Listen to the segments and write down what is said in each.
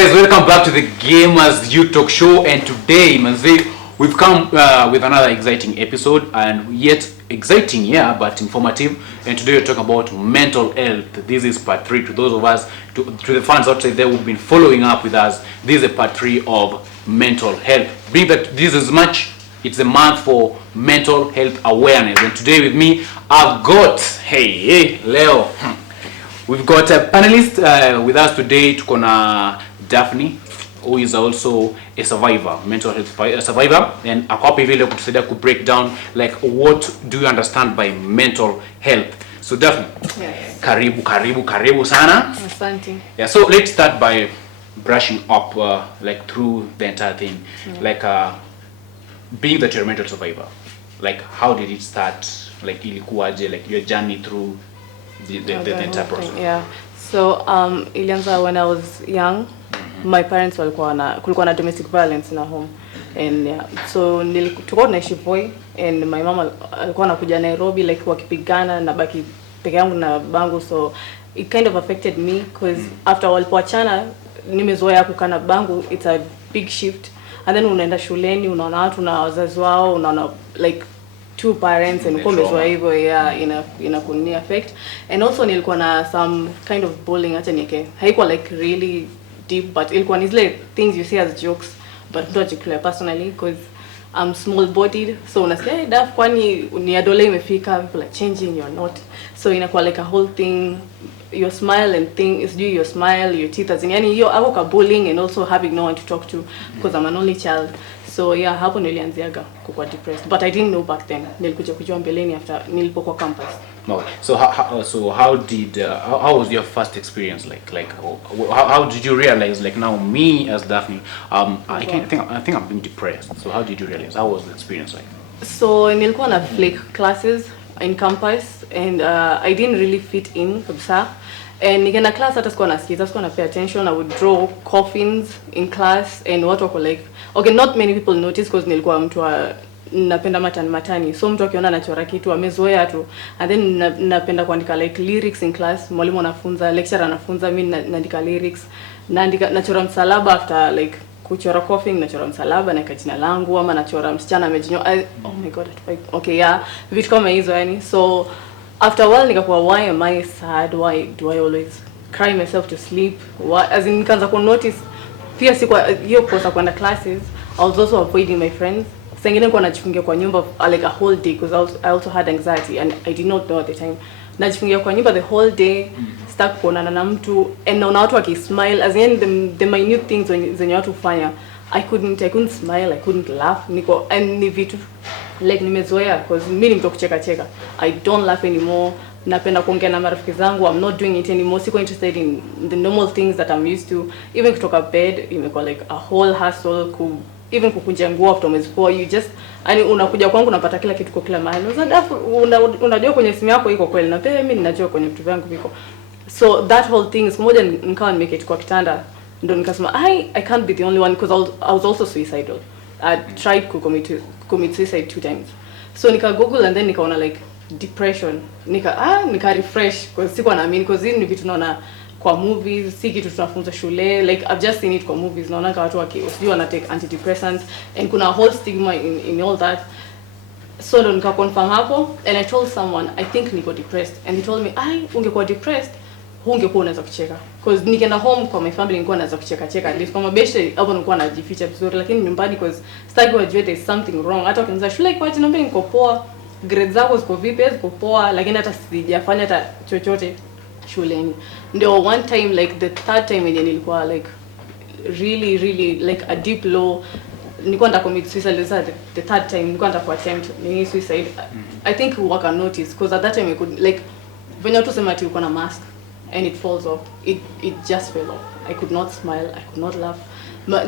guys, welcome back to the Gamers You Talk Show, and today, manze, we've come with another exciting episode, and yet exciting, yeah, but informative. And today we're talking about mental health. This is part 3. To those of us, to the fans outside there who've been following up with us, this is a part 3 of mental health. Being that this is March, it's a month for mental health awareness. And today with me, I've got, hey, Leo. We've got a panelist with us today. Tukona Daphne, who is also a survivor, mental health survivor, and ako hapa vile kutusaidia ku break down like what do you understand by mental health. So Daphne, yes. Karibu sana. Asante. Yeah, so let's start by brushing up like through the entire thing. Like being that you're a mental survivor, like how did it start? Like ilikuwaje, like your journey through the entire process. Yeah. So ilianza when I was young. My parents kulikuwa na domestic violence in our home, and yeah, so tulikuwa tunaishi Voi, and my mama alikuwa anakuja Nairobi like wakipigana na baki peke yangu na bangu, so it kind of affected me because after walipoachana nimezoea kukaa na bangu. It's a big shift, and then unaenda shuleni unaona watu na wazazi wao, unaona like two parents, and umezoea hivyo, yeah, ina affect. And also nilikuwa na some kind of bullying, hata nike haikuwa like really deep, but ilikuwa ni zile things you see as jokes, but not declare personally because I'm small bodied, so unasikia hey, Daf kwani ni adole imefika, people are changing, you're not, so inakuwa like a whole thing. Your smile and thing is due your smile, your teeth, as in yani hiyo ako bullying, and also having no one to talk to because I'm an only child. So yeah, hapo nilianziaga kuwa depressed, but I didn't know back then. Nilikuja kujua mbeleni after nilipokuwa campus. No. So how was your first experience like how did you realize like now me as Daphne I think I'm being depressed. So how did you realize? How was the experience like? So nilikuwa na flake classes in campus, and I didn't really fit in kabisa. And nikaenda class hata sikuwa nasikiza, sikuwa na pay attention. I would draw coffins in class, and watu wako like, okay, not many people notice because nilikuwa mtu napenda matani, so mtu akiona anachora kitu amezoea tu. And then napenda kuandika like lyrics in class. Mwalimu anafunza, lecturer anafunza, mimi naandika lyrics, nachora msalaba after like kuchora coffin, nachora msalaba na jina langu, ama nachora msichana amejinyoa. Oh my god, okay, yeah, vitu kama hizo yani. So after a while nikakuwa, why am I sad? Why do I always cry myself to sleep? As in nikaanza ku notice pia sikuwa hiyo kosa kwenda classes. I was also avoiding my friends. Sengine nilikuwa najifungia kwa nyumba like a whole day because I also had anxiety, and I did not know at the time. Najifungia kwa nyumba the whole day, stuck kuonana na mtu, and naona watu wakismile, as in the minute things zenye watu fanya. I couldn't smile, I couldn't laugh. And ni vitu like nimezoea because mimi ni mtu kucheka. I don't laugh anymore. Napenda kuongea na marafiki zangu. I'm not doing it anymore. Siko interested in the normal things that I'm used to. Even kutoka bed imekuwa like a whole hassle. Even kukunja nguo after mwezi 4, you just yani unakuja kwangu unapata kila kitu kwa kila mahali. Unajua kwenye simu yako iko kweli, na pia mimi ninajua kwenye vitu vyangu viko. So that whole thing is moja nikawa nimake it kwa kitanda, ndo nikasema I can't be the only one because I was also suicidal. I tried to commit suicide 2 times. So nika Google, and then nikaona like depression. Nika refresh because sikuwa naamini because hizi ni vitu naona kwa movies, si kitu tunafunza shule. Like I've just seen it kwa movies, naona kwa watu wasijui wana take antidepressants, and kuna a whole stigma in all that. So ndo nika confirm hapo, and I told someone I think niko depressed, and he told me ungekuwa depressed ungekuwa unaweza kucheka because nikaenda home kwa my family nilikuwa naweza kucheka at least kama beshe hapo nilikuwa najificha vizuri, lakini nyumbani because sitaki wajue there is something wrong. Hata ukianza shule kwa ati naomba niko poa, grades zako ziko vipi, ziko poa, lakini hata sijafanya hata chochote shuleni. Ndio one time like the third time when nilikuwa like really like a deep low, nilikuwa nataka commit suicide. The third time nilikuwa nataka attempt ni suicide. I think waka notice because at that time I could like when you tusema ati uko na mask and it falls off, it just fell off. I could not smile, I could not laugh.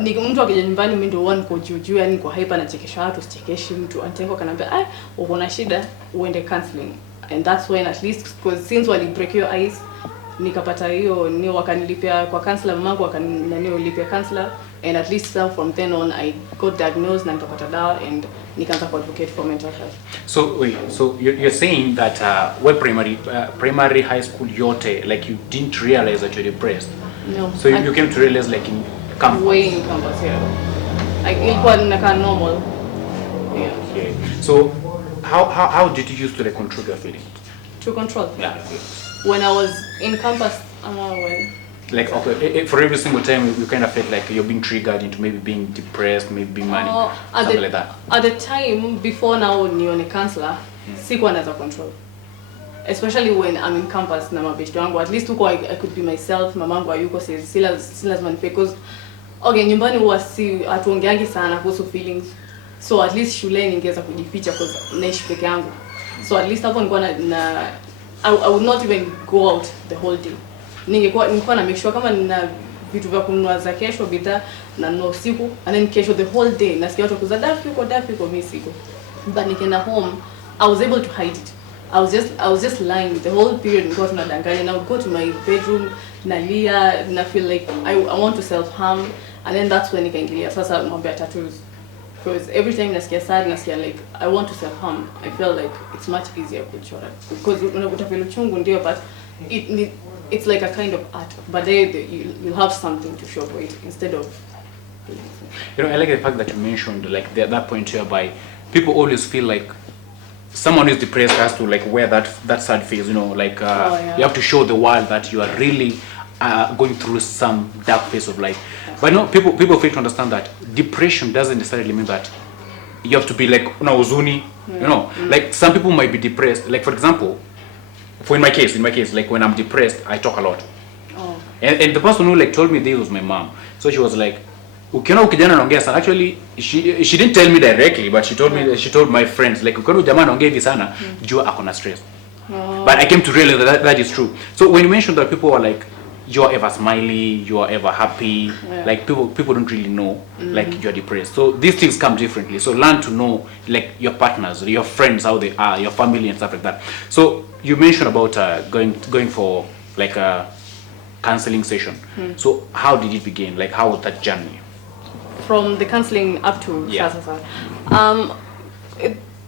Ni mtu akija nyumbani mimi ndio one kwa juu yani kwa hyper na chekesha watu, sichekeshi mtu. Antengo kanambia uko na shida uende counselling, and that's when at least because since wali break your eyes nikapata hiyo ni wakanilipia kwa counselor, mamangu akanilipia counselor, and at least from then on I got diagnosed na nikapata dawa, and nikaanza ku advocate for mental health. So wait, so you're saying that when primary high school yote like you didn't realize that you're depressed? No. So you came to realize like campus? Way in campus, yeah. Like ilikuwa inakaa normal. Yeah. Okay. So how did you use to like control your feelings? To control? Yeah. When I was in campus, when? Like, okay, for every single time you kind of felt like you're being triggered into maybe being depressed, maybe being manic, something like that. At the time, before now nione counselor, sikuwa naweza control. Especially when I'm in campus na mabeshte wangu, at least huko I could be myself. Mamangu ayuko Sila lazima nipe, because okay, nyumbani huwa hatuongeangi sana kuhusu feelings. So at least shuleni ningeweza kujificha because naishi peke yangu. So at least hapo nilikuwa I would not even go out the whole day. Nilikuwa na make sure kama nina vitu vya kununua za kesho bidhaa na no siku, and then kesho the whole day nasikia watu kuza dafi kwa mimi siko. But nikienda home I was able to hide it. I was just lying the whole period. Nilikuwa tunadanganya, and I would go to my bedroom nalia na feel like I want to self harm, and then that's when nikaingilia sasa mambo ya tattoos. Because every time nasikia sad, nasikia like I want to self harm, I feel like it's much easier kuchora because utafeel uchungu ndio, but it's like a kind of art, but you'll have something to show for it instead of. You know, I like the fact that you mentioned like that point whereby people always feel like someone who is depressed has to like wear that sad face, you know, like you have to show the world that you are really going through some dark phase of life. But no, people fail to understand that depression doesn't necessarily mean that you have to be like uzuni, you know. Like some people might be depressed. Like for example, in my case, like when I'm depressed, I talk a lot. Oh. And the person who like told me this was my mom. So she was like, ukiona ukijana anaongea sana. Actually, she didn't tell me directly, but she told me, she told my friends like ukiona jamaa anaongea hivi sana, jua akona stress. Oh. But I came to realize that is true. So when you mentioned that people are like, you're ever smiley, you're ever happy, like people don't really know like you're depressed. So these things come differently. So learn to know like your partners, your friends, how they are, your family and stuff like that. So you mentioned about going for like a counseling session. So how did it begin? Like how was that journey? From the counseling up to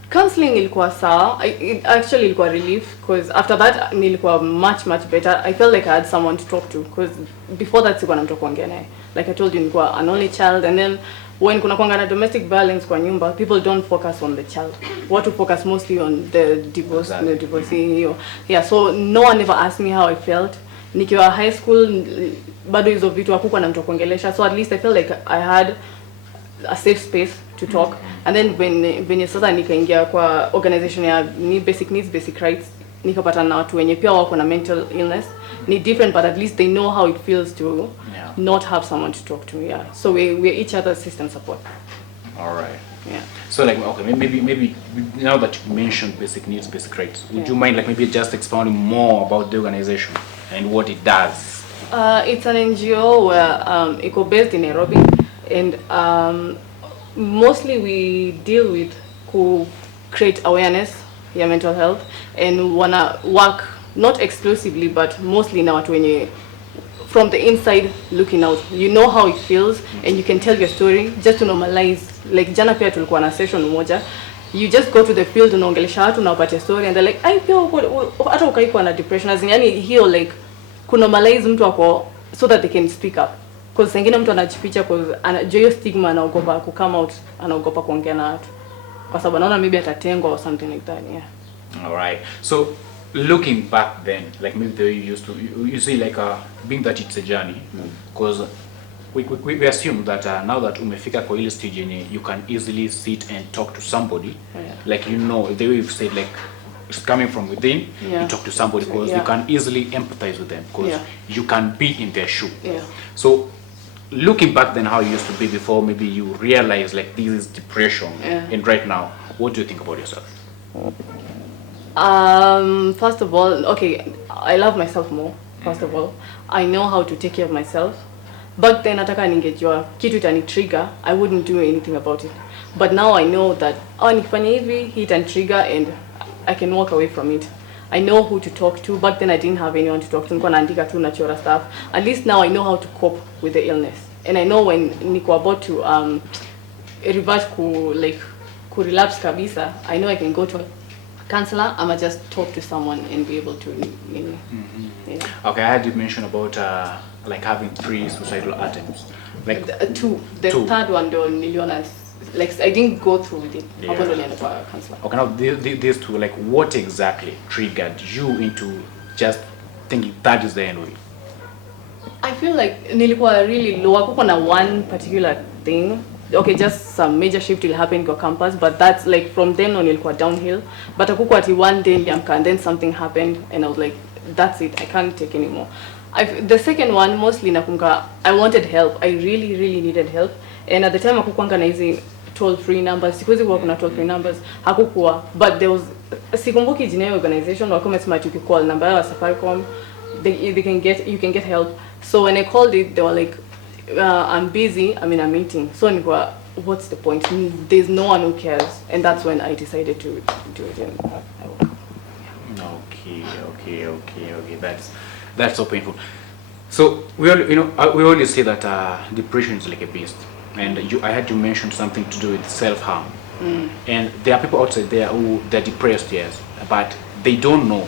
counseling ilikuwa sawa. It actually ilikuwa relief, because after that nilikuwa much better. I felt like I had someone to talk to, because before that sikuwa na mtu kuongea naye. Like I told you, nilikuwa an only child, and then when kuna kuanga na domestic violence kwa nyumba, people don't focus on the child. What to focus mostly on the divorce, the divorcee. Yeah, so no one ever asked me how I felt. Nikiwa high school bado hizo vitu hakukuwa na mtu kuongelesha, so at least I felt like I had a safe space to talk. And then when sasa nikaingia kwa organization ya basic needs basic rights, nikapata na watu wenye pia wako na mental illness, ni different, but at least they know how it feels to not have someone to talk to. So we're each other's system support. All right. Yeah. So like okay, maybe now that you mentioned basic needs basic rights, would you mind like maybe just expounding more about the organization and what it does? It's an NGO where it's based in Nairobi, and mostly we deal with who create awareness ya mental health, and wanna work not exclusively but mostly na watu wenye from the inside looking out. You know how it feels and you can tell your story just to normalize. Like jana pia tulikuwa na session moja, you just go to the field unaongelesha watu na upate story and they're like I feel hata ukaikuwa na depression, yani hiyo like kunormalize mtu wako so that they can speak up. Because sengine mtu anajificha because anajua hiyo stigma, anaogopa ku come out, anaogopa kuongea na watu kwa sababu anaona maybe atatengwa or something like that. All right. So looking back then, like maybe the way you used to, you see like being that it's a journey, because we assume that now that umefika kwa ile stage yenye you can easily sit and talk to somebody, like you know the way you've said like it's coming from within, you talk to somebody because you can easily empathize with them because you can be in their shoe. So looking back then how you used to be before maybe you realize like this is depression, and right now what do you think about yourself? First of all, okay, I love myself more. First of all, I know how to take care of myself. But then nataka ningejua kitu itani trigger, I wouldn't do anything about it. But now I know that nikifanya hivi hit and trigger and I can walk away from it. I know who to talk to. Back then I didn't have anyone to talk to. Nilikuwa naandika tu nachora stuff. At least now I know how to cope with the illness. And I know when niko about to revert ku relapse kabisa, I know I can go to a counselor. I'ma just talk to someone and be able to Okay, I had you mention about like having 3 suicidal attempts. Like two. The two. third one though, niliona, like I didn't go through with it. Yeah. Hapo ndo nienda kwa counselor. Okay, now these two, like what exactly triggered you into just thinking that is the end of it? I feel like nilikuwa really low. Hakukuwa na one particular thing. Okay, just some major shift will happen kwa campus, but that's like from then on ilikuwa downhill. But hakukuwa ati one day niliamka and then something happened and I was like, that's it, I can't take anymore. The second one mostly nakumbuka I wanted help. I really needed help. And at the time hakukuanga na hizi toll-free numbers. Sikuwezi kuwa kuna toll-free numbers. Hakukuwa. But there was sikumbuki jina ya organization walikuwa wamesema you can call number ya Safaricom. You can get help. So when I called it, they were like, I'm busy, I'm in a meeting. So nilikuwa, what's the point? There's no one who cares. And that's when I decided to do it. And Okay. That's so painful. So we all, we always say that depression is like a beast, and I had you mention something to do with self-harm. And there are people outside there who they're depressed, yes, but they don't know.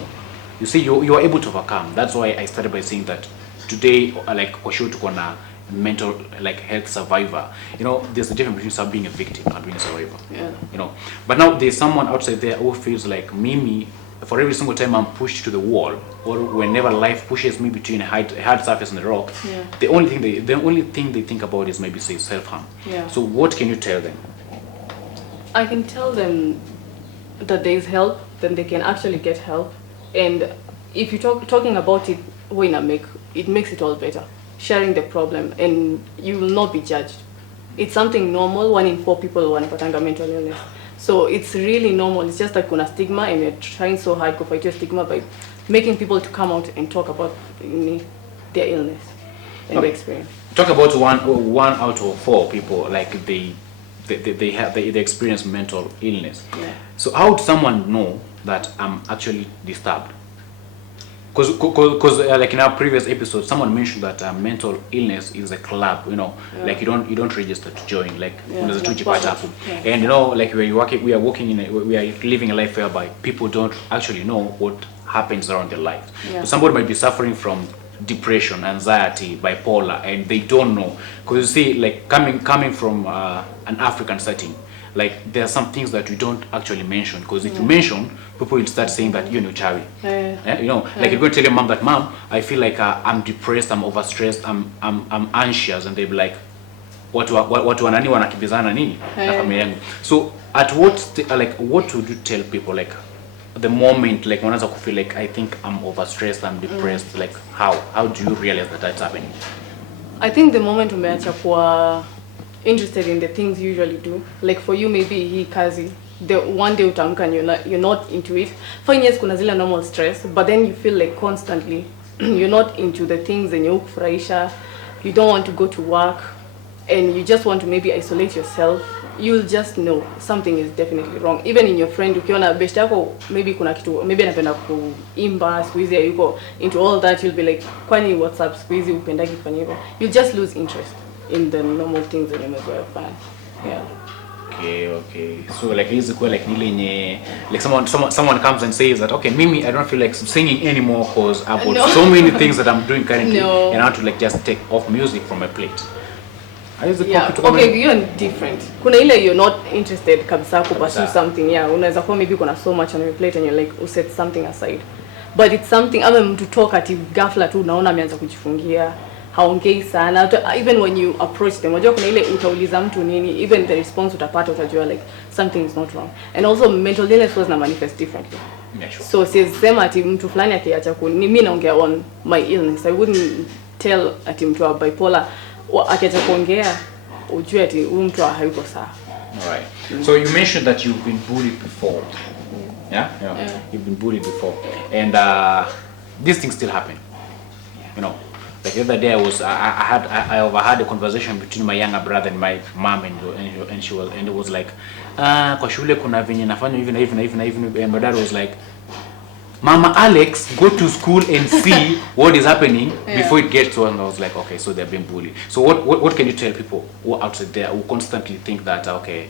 You see, you are able to overcome. That's why I started by saying that today, like Osho took on a mental like health survivor. There's a difference between being a victim and being a survivor. Yeah. But now there's someone outside there who feels like Mimi. For every single time I'm pushed to the wall, or whenever life pushes me between a hard surface and the rock, the only thing they think about is maybe say self-harm. Yeah. So what can you tell them? I can tell them that there is help, then they can actually get help. And if you're talking about it, it makes it all better. Sharing the problem, and you will not be judged. It's something normal. 1 in 4 people wanapatanga mental illness. So it's really normal. It's just like kuna stigma, and we're trying so hard to fight your stigma by making people to come out and talk about their illness and their experience. Talk about one out of 4 people, like they experience mental illness. Yeah. So how would someone know that I'm actually disturbed? Because like in our previous episode, someone mentioned that mental illness is a club, like you don't register to join, like and like we are living a life whereby people don't actually know what happens around their lives. Yeah. So somebody might be suffering from depression, anxiety, bipolar, and they don't know, because you see, like coming from an African setting, like there are some things that we don't actually mention, because if you mention, people will start saying that you're chawi. Like you're going to tell your mom that, Mom, I feel like I'm depressed, I'm overstressed, I'm anxious, and they'll be like, what wanani wanakibizana nini na familia yangu. So at what would you tell people, like the moment like wanaanza ku feel like I think I'm overstressed, I'm depressed, like how do you realize that that's happening? I think the moment umeacha kuwa interested in the things you usually do, like for you maybe hii kazi, the one day utamka and you're not into it. Fine, yes, kuna zile normal stress, but then you feel like constantly you're not into the things and you kufurahisha, you don't want to go to work, and you just want to maybe isolate yourself. You'll just know something is definitely wrong. Even in your friend, ukiona best yako maybe kuna kitu, maybe anapenda kuimba, siku hizi yuko into all that, you'll be like, kwani WhatsApp siku hizi upendagi kufanya hivyo. You'll just lose interest in the normal things that you might well find. Yeah. Okay. So like is it like nile like someone comes and says that, okay, Mimi, I don't feel like singing anymore because I've got so many things that I'm doing currently, and I want to like just take off music from my plate. Okay, you're different. Kuna ile you're not interested kabisa to pursue something. Yeah, unaweza kuwa maybe kuna so much on your plate and you're like, set something aside. But it's something, mtu talk ati ghafla tu unaona ameanza kujifungia, haongei sana. Even when you approach them, unajua kuna ile utauliza mtu nini, even the response utapata utajua like something is not wrong. And also mental illness was na manifest differently. Yeah, sure. So sisema ati mtu fulani akiacha mimi naongea on my illness. I wouldn't tell ati mtu wa bipolar akiacha kuongea ujue ati huyu mtu hayuko sawa. All right. So you mentioned that you've been bullied before. Yeah? You've been bullied before. And these things still happen. Like the other day I overheard a conversation between my younger brother and my mom, and it was like, kwa shule kuna venye nafanya hivi na hivi, and my dad was like, Mama Alex, go to school and see what is happening before it gets to us. And I was like, okay, so they're being bullied. So what can you tell people who are outside there who constantly think that, okay,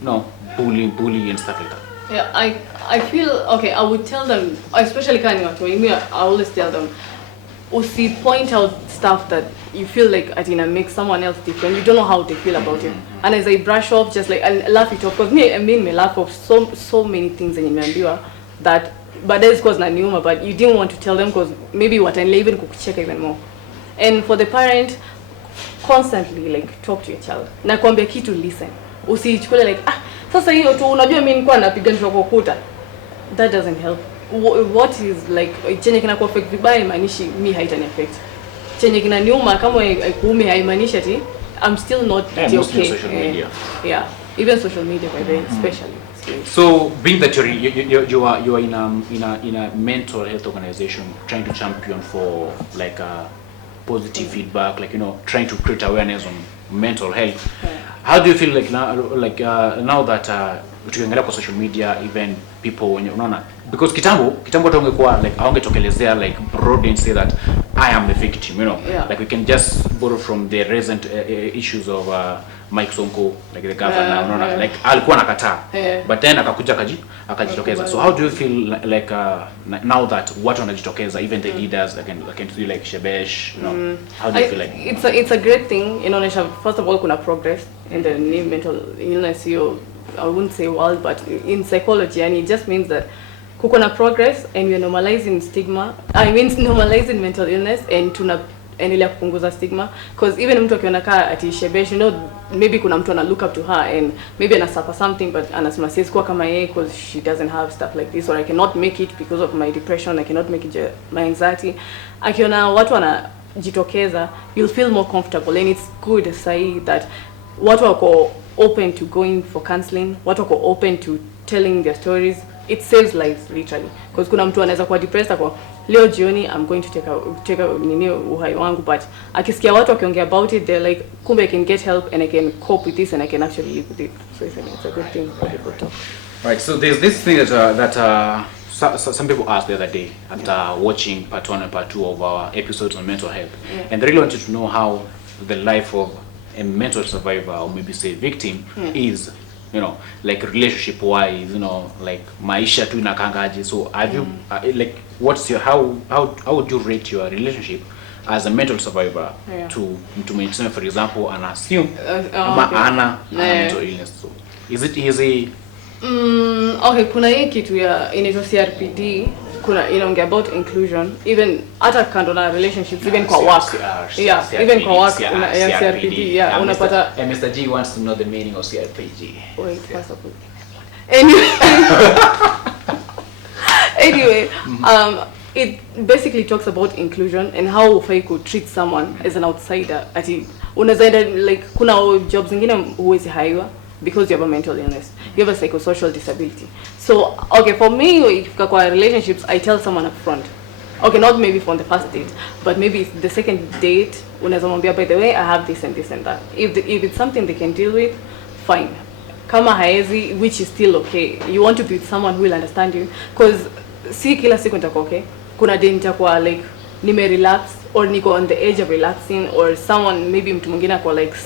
no, bully and stuff like that? Yeah, I feel, okay, I would tell them, especially I always tell them, usi point out stuff that you feel like atina makes someone else different. You don't know how they feel about it. And as I brush off, just like and laugh it off, because me laugh off so many things in nimeambiwa that but that's because na niuma, but you didn't want to tell them because maybe what and even kukucheka even more. And for the parent, constantly like talk to your child. Na kuambia kitu listen. Usichukule like sasa hiyo tu unajua mimi nilikuwa napiga ndio kwa ukuta. That doesn't help. What is like chenye kina affect vibaya maanishi me haitani affect. Chenye kina niuma kama kuume haimaanishi ati I'm still not okay. Social media. Yeah, even social media by then especially. So being that you are in a mental health organization trying to champion for like positive feedback, like trying to create awareness on mental health. How do you feel like now that tukiangalia kwa social media, even people when unaona, because kitambo hata ungekuwa like aungetokelezea like broad and say that I am the victim, like we can just borrow from the recent issues of Mike Sonko, like the governor, unaona, like alikuwa nakataa, but then akakuja akajitokeza. So how do you feel like now that watu wanajitokeza, even the leaders, I can feel like Shebesh, how do you feel like it's a great thing, inaonyesha first of all kuna progress in the new mental illness, I wouldn't say world, but in psychology, and it just means that kukona progress and we're normalizing stigma. I mean normalizing mental illness and tunaendelea kupunguza stigma, because even mtu akiona kaa ati Shebesh, maybe kuna mtu ana look up to her and maybe ana suffer something, but anasema siwezi kuwa kama yeye because she doesn't have stuff like this, or I cannot make it because of my depression, I cannot make it my anxiety. Akiona watu wanajitokeza, you'll feel more comfortable, and it's good to say that watu wako open to going for counselling, watu wako open to telling their stories. It saves lives literally, because kuna mtu anaweza kuwa depressed kwa leo jioni I'm going to take a nini uhai wangu, but akisikia watu wakiongea about it, they're like kumbe I can get help and I can cope with this and I can actually live with it. So it's a good thing for people to talk. Right, so there's this thing that some people asked the other day after watching part 1 and part 2 of our episodes on mental health, and they really wanted to know how the life of a mental survivor, or maybe say victim, is, like relationship wise, like maisha tu inakangaje. So have you like what's your how would you rate your relationship as a mental survivor to mention, for example, an assume ana mental illness? So is it easy? Okay, kuna hii kitu ya inaitwa CRPD, kuna inaongea about inclusion, even hata kando na relationships, even kwa work. Even kwa work una CRPD, unapata. Mr. G wants to know the meaning of CRPD. Wait, first of all. Anyway, it basically talks about inclusion and how ufai could treat someone as an outsider. Ati unazaenda like kuna jobs zingine huwezi haiwa because you have a mental illness, you have a psychosocial disability. So, okay, for me, if kwa relationships, I tell someone up front. Okay, not maybe from the first date, but maybe it's the second date, unaweza mwambia, by the way, I have this and this and that. If it's something they can deal with, fine. Kama haezi, which is still okay. You want to be with someone who will understand you, because si kila siku nitakuwa okay. Kuna day nitakuwa like nime-relax, or niko on the edge of relaxing, or someone, maybe mtu mwingine ako like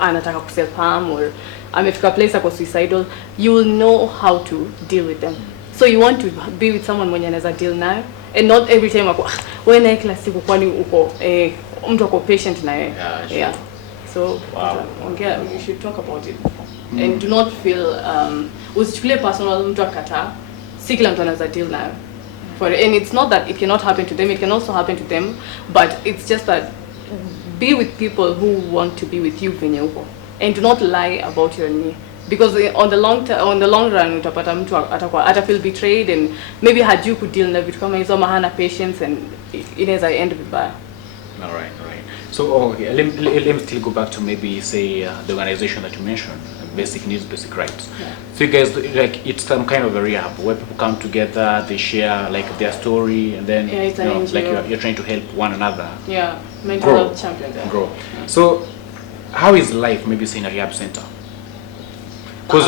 anataka kuself-harm, or amefika place ako suicidal. You will know how to deal with them. So you want to be with someone mwenye anaweza deal nayo, and not every time ako wewe naye kila siku kwani uko mtu ako patient na yeye. Yeah. So ongea, you should talk about it. And do not feel usichukulie personal mtu akataa. Si kila mtu anaweza deal nayo. And it's not that it cannot happen to them, it can also happen to them, but it's just that be with people who want to be with you venye uko, and do not lie about your knee, because on the long run utapata mtu ata feel betrayed, and maybe hajui ku deal na vitu kama hizo, mahana patience, and inaweza end vibaya. All right. So okay, let me still go back to maybe say the organization that you mentioned, Basic Needs, Basic Rights. So you guys, like, it's some kind of a rehab where people come together, they share like their story, and then like you're trying to help one another. Yeah, mental health champions. Grow. So how is life maybe say in a rehab center? Because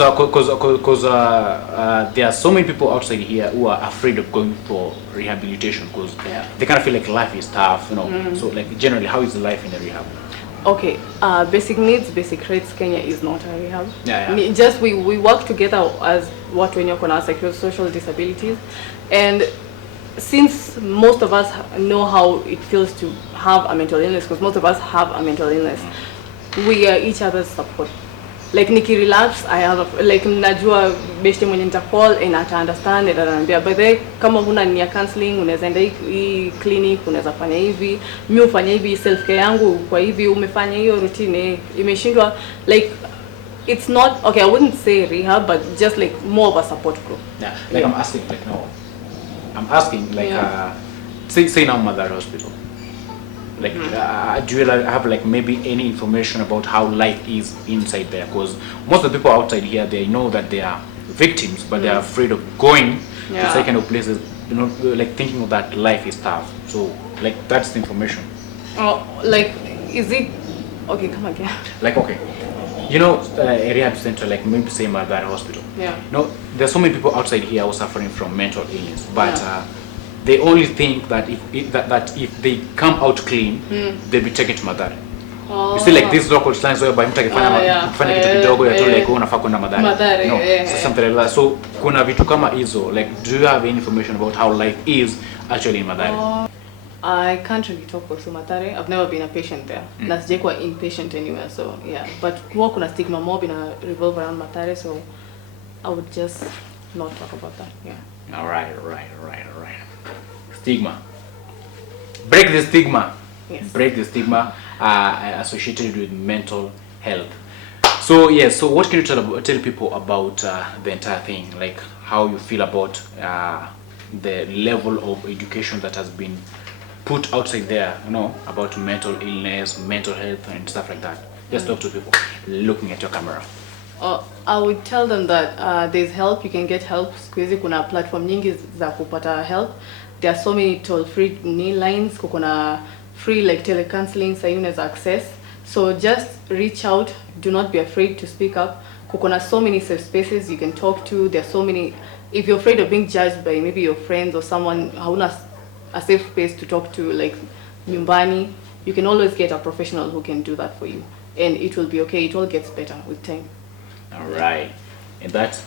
there are so many people outside here who are afraid of going for rehabilitation because they kind of feel like life is tough, So like generally, how is life in a rehab? Okay, Basic Needs, Basic Rights Kenya is not a rehab. Just we work together as what when you're on psychosocial disabilities, and since most of us know how it feels to have a mental illness, because most of us have a mental illness, we are each other's support. Like niki relapse, I have like najua beshte mwenye nita call and ata understand and ananiambia, but then kama huna nia counseling unaweza enda hii clinic, unaweza fanya hivi, mimi ufanya hivi, self care yangu kwa hivi, umefanya hiyo routine imeshindwa. Like it's not okay, I wouldn't say rehab, but just like more of a support group. Yeah, like I'm asking, like no, I'm asking like say now Mother Hospital. Like, do you have like maybe any information about how life is inside there? Because most of the people outside here, they know that they are victims, but they are afraid of going to such kind of places. You know, like thinking of that life is tough. So, like that's the information. Oh, like, is it okay? Come again. Like, okay, you know, a rehab center, like maybe say Mother Hospital. Yeah. No, there's so many people outside here who are suffering from mental illness, but. They only think that if they come out clean, they'll be taken to Madhari. You see, like these local slangs whereby mtu akifanya kitu kidogo ya tu like unafaa kwenda Madhari. No, so something like that. So kuna vitu kama hizo. Like, do you have any information about how life is actually in Madhari? I can't really talk about Madhari. I've never been a patient there. Na sijakuwa inpatient anywhere. So yeah, but huwa kuna stigma mob ina revolve around Madhari, so I would just not talk about that. Yeah. All right. Stigma. Break the stigma. Yes. Break the stigma associated with mental health. So yes. So what can you tell people about the entire thing? Like how you feel about the level of education that has been put outside there. You know, about mental illness, mental health, and stuff like that. Just talk to people looking at your camera. I would tell them that there's help. You can get help. Squeezy kuna platform nyingi za kupata help. There are so many toll-free lines. Kuna free like telecounseling so you can access. So just reach out. Do not be afraid to speak up. Kuna so many safe spaces you can talk to. There are so many. If you're afraid of being judged by maybe your friends or someone, hauna a safe space to talk to, like nyumbani, you can always get a professional who can do that for you, and it will be okay. It all gets better with time. All right, and that's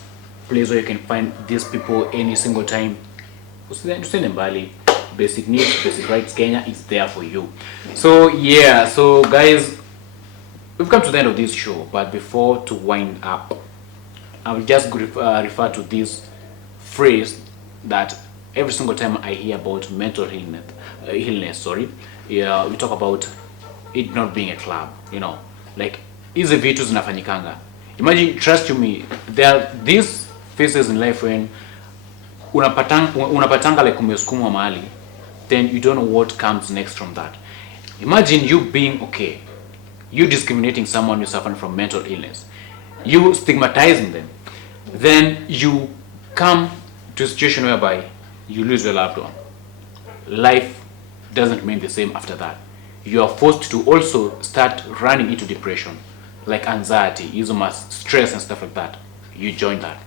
place where you can find these people any single time. Bali, basic needs, basic rights, Kenya is there for you. So yeah, so guys, we've come to the end of this show, but before to wind up, I will just refer to this phrase that every single time I hear about mental illness, we talk about it not being a club, you know, like hizi vitu zinafanyikanga. Imagine, trust you me, there are these phases in life when unapatanga like umesukumwa mahali, then you don't know what comes next from that. Imagine you being okay, you discriminating someone who's suffering from mental illness, you stigmatizing them, then you come to a situation whereby you lose your loved one. Life doesn't remain the same after that. You are forced to also start running into depression, like anxiety, stress and stuff like that. You join that.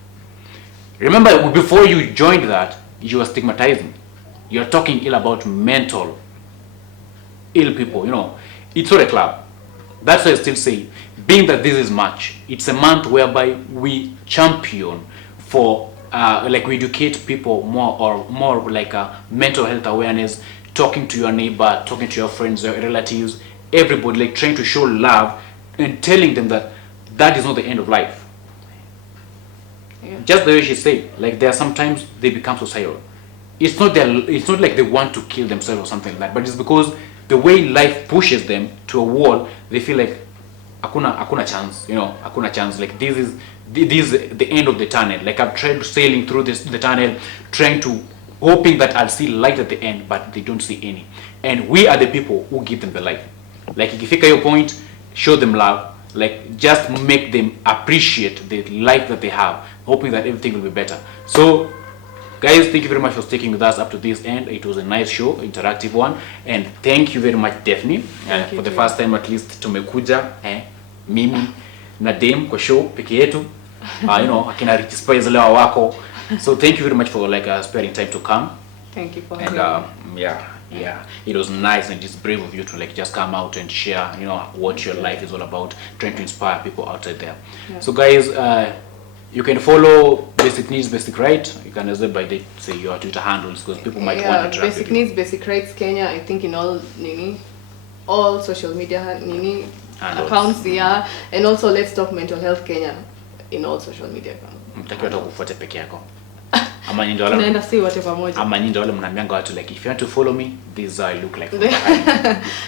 Remember, before you joined that, you are stigmatizing. You are talking ill about mental ill people, you know. It's not a club. That's why I still say, being that this is March, it's a month whereby we champion for, like we educate people more like mental health awareness, talking to your neighbor, talking to your friends, your relatives, everybody, like trying to show love and telling them that that is not the end of life. Just the way she said, like there are sometimes they become suicidal. It's not like they want to kill themselves or something like that, but it's because the way life pushes them to a wall, they feel like hakuna chance, you know, hakuna chance. Like this is the end of the tunnel. Like I've tried sailing through the tunnel, hoping that I'll see light at the end, but they don't see any. And we are the people who give them the light. Like if you figure your point, show them love. Like just make them appreciate the life that they have, hoping that everything will be better. So guys, thank you very much for sticking with us up to this end. It was a nice show, interactive one, and thank you very much, Daphne, for the first time at least tumekuja mimi na Dem kwa show peke yetu. You know, akina Rich Spice leo wako. So thank you very much for like sparing time to come. Thank you for having me. Yeah, it was nice and it's brave of you to like just come out and share, you know, what your life is all about, trying to inspire people outside there. So guys, You can follow Basic Needs, Basic Right. You can as well by the say your Twitter handles because people might want to interact Basic with you. Needs, Basic Rights Kenya. I think in all social media accounts, yeah. And also Let's Talk Mental Health Kenya in all social media accounts. Mtakiwa tu kufuata peke yako. Ama nyinyi ndio Tunaenda si wote pamoja. Ama nyinyi ndio mnaambianga watu like if you want to follow me, this is how I look like.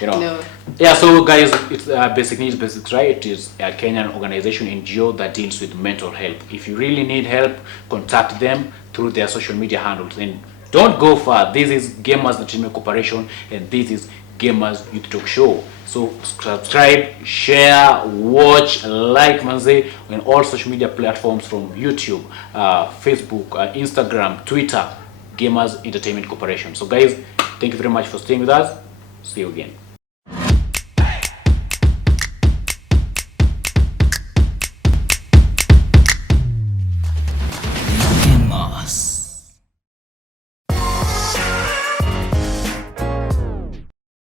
You know. No. Yeah, so guys, it's Basic Needs, Basic Right. It is a Kenyan organization NGO that deals with mental health. If you really need help, contact them through their social media handles. And don't go far. This is Gamers Entertainment Corporation, and this is Gamers Youth Talk Show. So subscribe, share, watch, like manze on all social media platforms from YouTube, Facebook, Instagram, Twitter, Gamers Entertainment Corporation. So guys, thank you very much for staying with us. See you again.